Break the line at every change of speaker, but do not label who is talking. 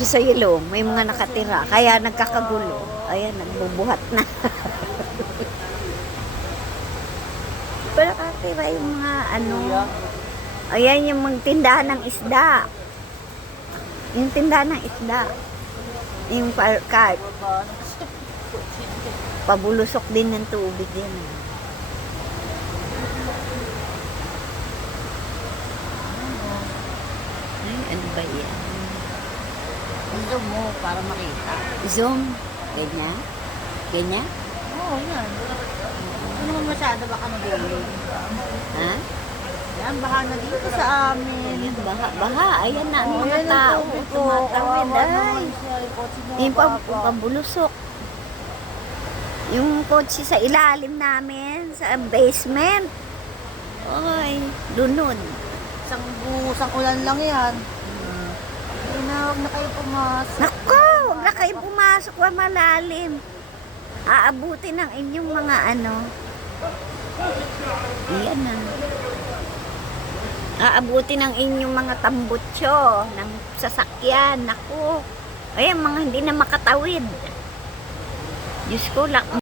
Dito sa ilong, may mga nakatira. Kaya nagkakagulo. Ayan, nagbubuhat na. Pero nakatira yung mga ano. Ayan yung mga tindahan ng isda. Yung tindahan ng isda. Yung cart. Pabulusok din ng tubig yan. Ay, ano ba yan?
Gusto mo para makita.
Zoom. Ganyan? Ganyan?
Oo, yan. Ano naman masyado baka nag-iling.
Ha?
Yan, baka na dito sa amin.
Ayan, baha, baha. Ayan na ang mga tao. Tumatawid. Ay, pab
baba.
pabulusok. Yung kotse sa ilalim namin, sa basement. Ay, lunod.
Isang busang ulan lang yan. Ay na, huwag na kayo pumasok.
Nako, huwag na pumasok wa malalim. Aabutin ng inyong mga ano. Ayan na. Aabutin ng inyong mga tambutso ng sasakyan. Nako. Ayan, mga hindi na makatawid. Diyos ko, lak